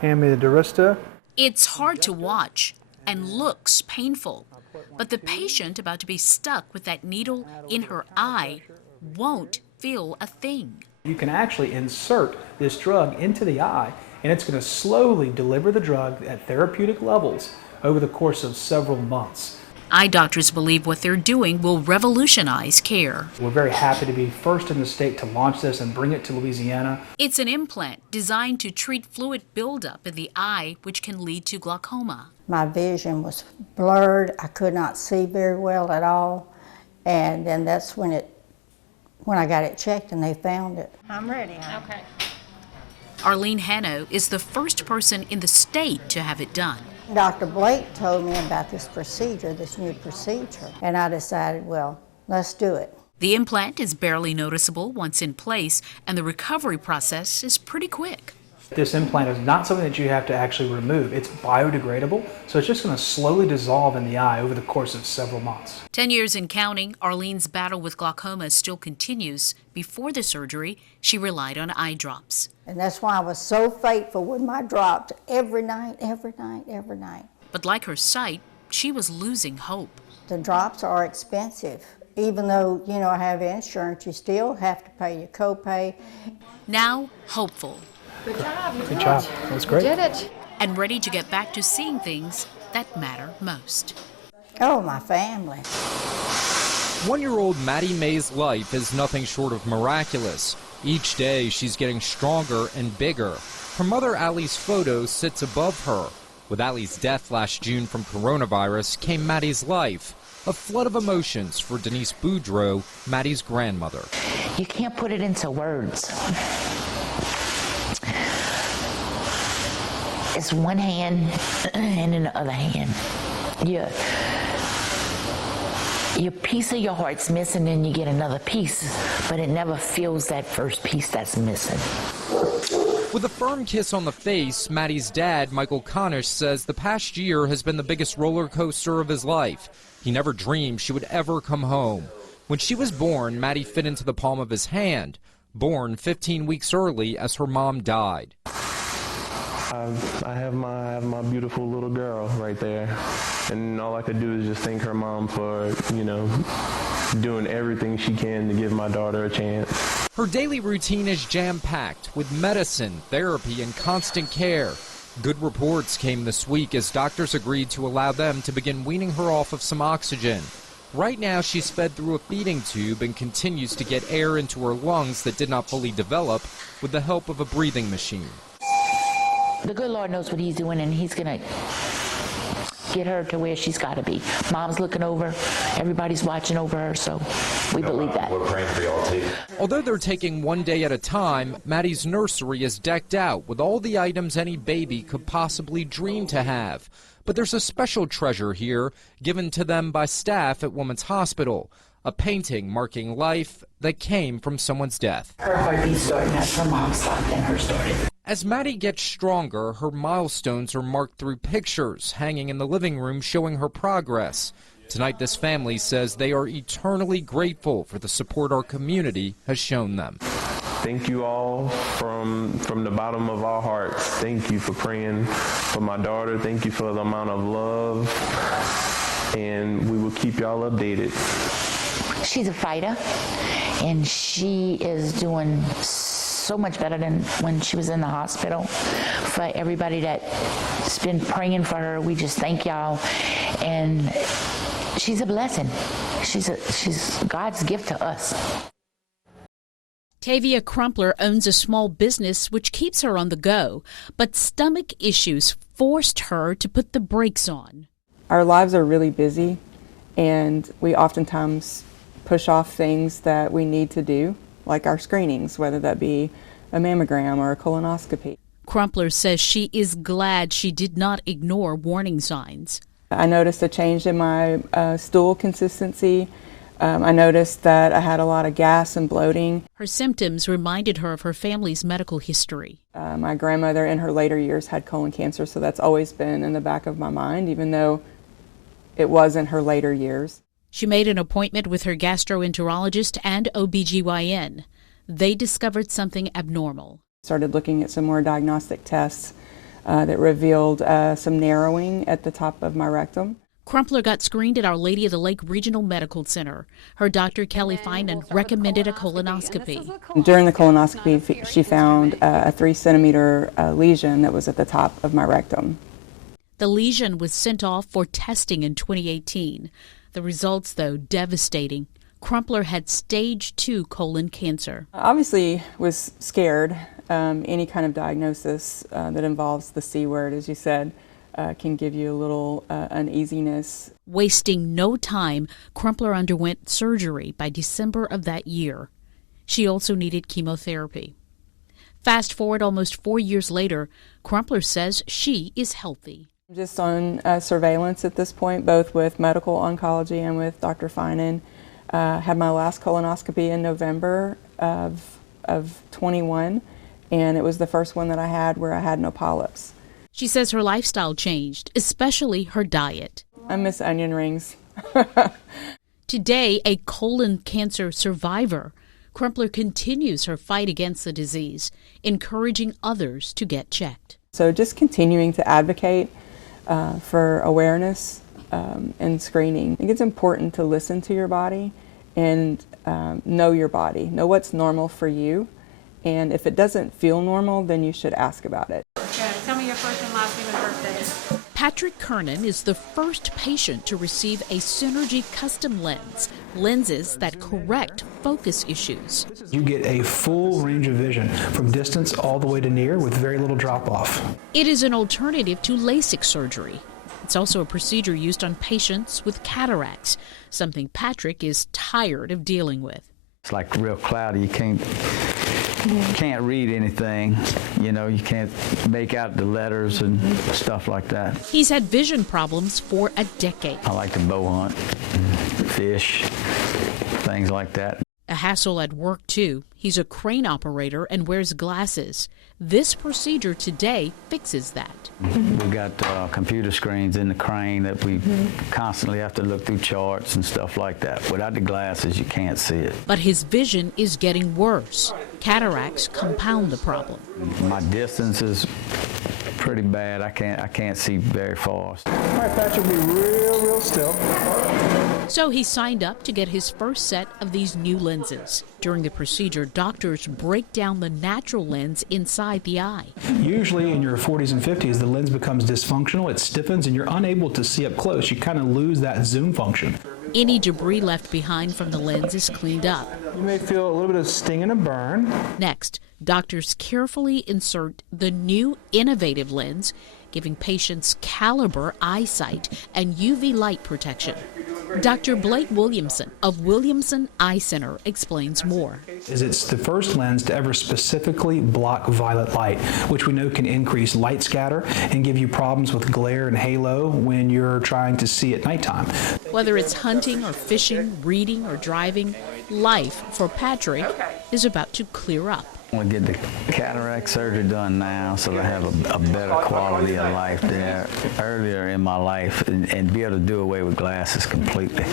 Hand me the Durista. It's hard to watch and looks painful, but the patient about to be stuck with that needle in her eye won't feel a thing. You can actually insert this drug into the eye, and it's going to slowly deliver the drug at therapeutic levels over the course of several months. Eye doctors believe what they're doing will revolutionize care. We're very happy to be first in the state to launch this and bring it to Louisiana. It's an implant designed to treat fluid buildup in the eye, which can lead to glaucoma. My vision was blurred. I could not see very well at all. And then that's when I got it checked and they found it. I'm ready. Okay. Arlene Hanno is the first person in the state to have it done. Dr. Blake told me about this procedure, this new procedure, and I decided, well, let's do it. The implant is barely noticeable once in place, and the recovery process is pretty quick. This implant is not something that you have to actually remove. It's biodegradable, so it's just going to slowly dissolve in the eye over the course of several months. 10 years and counting, Arlene's battle with glaucoma still continues. Before the surgery, she relied on eye drops. And that's why I was so faithful with my drops every night, every night, every night. But like her sight, she was losing hope. The drops are expensive. Even though, I have insurance, you still have to pay your copay. Now, hopeful. Good job. Good job. That's great. You did it. And ready to get back to seeing things that matter most. Oh, my family. 1-year-old Maddie Mae's life is nothing short of miraculous. Each day, she's getting stronger and bigger. Her mother, Allie's photo sits above her. With Allie's death last June from coronavirus came Maddie's life. A flood of emotions for Denise Boudreau, Maddie's grandmother. You can't put it into words. It's one hand and in the other hand. Your piece of your heart's missing and you get another piece, but it never feels that first piece that's missing. With a firm kiss on the face, Maddie's dad, Michael Conish, says the past year has been the biggest roller coaster of his life. He never dreamed she would ever come home. When she was born, Maddie fit into the palm of his hand, born 15 weeks early as her mom died. I have my beautiful little girl right there, and all I could do is just thank her mom for, doing everything she can to give my daughter a chance. Her daily routine is jam-packed with medicine, therapy, and constant care. Good reports came this week as doctors agreed to allow them to begin weaning her off of some oxygen. Right now, she's fed through a feeding tube and continues to get air into her lungs that did not fully develop with the help of a breathing machine. The good Lord knows what he's doing, and he's going to get her to where she's got to be. Mom's looking over. Everybody's watching over her, so we believe that. We're praying for y'all, too. Although they're taking one day at a time, Maddie's nursery is decked out with all the items any baby could possibly dream to have. But there's a special treasure here given to them by staff at Women's Hospital, a painting marking life that came from someone's death. Her heartbeat starting as her mom stopped and her started. As Maddie gets stronger, her milestones are marked through pictures hanging in the living room showing her progress. Tonight, this family says they are eternally grateful for the support our community has shown them. Thank you all from the bottom of our hearts. Thank you for praying for my daughter. Thank you for the amount of love, and we will keep y'all updated. She's a fighter, and she is doing so much better than when she was in the hospital. For everybody that's been praying for her, we just thank y'all. And she's a blessing. She's God's gift to us. Tavia Crumpler owns a small business which keeps her on the go, but stomach issues forced her to put the brakes on. Our lives are really busy, and we oftentimes push off things that we need to do, like our screenings, whether that be a mammogram or a colonoscopy. Crumpler says she is glad she did not ignore warning signs. I noticed a change in my stool consistency. I noticed that I had a lot of gas and bloating. Her symptoms reminded her of her family's medical history. My grandmother in her later years had colon cancer, so that's always been in the back of my mind, even though it was in her later years. She made an appointment with her gastroenterologist and OBGYN. They discovered something abnormal. Started looking at some more diagnostic tests, that revealed some narrowing at the top of my rectum. Crumpler got screened at Our Lady of the Lake Regional Medical Center. Her doctor, Kelly Finan, recommended a colonoscopy. During the colonoscopy, she found a 3-centimeter lesion that was at the top of my rectum. The lesion was sent off for testing in 2018. The results, though, devastating. Crumpler had stage 2 colon cancer. I obviously was scared. Any kind of diagnosis that involves the C word, as you said, can give you a little uneasiness. Wasting no time, Crumpler underwent surgery by December of that year. She also needed chemotherapy. Fast forward almost 4 years later, Crumpler says she is healthy. I'm just on surveillance at this point, both with medical oncology and with Dr. Finan. Had my last colonoscopy in November of 21, and it was the first one that I had where I had no polyps. She says her lifestyle changed, especially her diet. I miss onion rings. Today, a colon cancer survivor, Crumpler continues her fight against the disease, encouraging others to get checked. So just continuing to advocate for awareness and screening. I think it's important to listen to your body and know your body, know what's normal for you. And if it doesn't feel normal, then you should ask about it. Okay, tell me your first and last name and birthday. Patrick Kernan is the first patient to receive a Synergy custom lens, lenses that correct focus issues. You get a full range of vision from distance all the way to near with very little drop off. It is an alternative to LASIK surgery. It's also a procedure used on patients with cataracts, something Patrick is tired of dealing with. It's like real cloudy. You can't read anything. You know, you can't make out the letters and stuff like that. He's had vision problems for a decade. I like to bow hunt, fish, things like that. A hassle at work, too. He's a crane operator and wears glasses. This procedure today fixes that. We got computer screens in the crane that we constantly have to look through charts and stuff like that. Without the glasses, you can't see it. But his vision is getting worse. Cataracts compound the problem. My distance is pretty bad. I can't see very far. All right, Patrick, be real still. So he signed up to get his first set of these new lenses. During the procedure, doctors break down the natural lens inside the eye. Usually in your 40s and 50s, the lens becomes dysfunctional, it stiffens, and you're unable to see up close. You kind of lose that zoom function. Any debris left behind from the lens is cleaned up. You may feel a little bit of sting and a burn. Next, doctors carefully insert the new innovative lens, giving patients caliber eyesight and UV light protection. Dr. Blake Williamson of Williamson Eye Center explains more. It's the first lens to ever specifically block violet light, which we know can increase light scatter and give you problems with glare and halo when you're trying to see at nighttime. Whether it's hunting or fishing, reading or driving, life for Patrick is about to clear up. I want to get the cataract surgery done now so that I have a better quality of life there earlier in my life and be able to do away with glasses completely.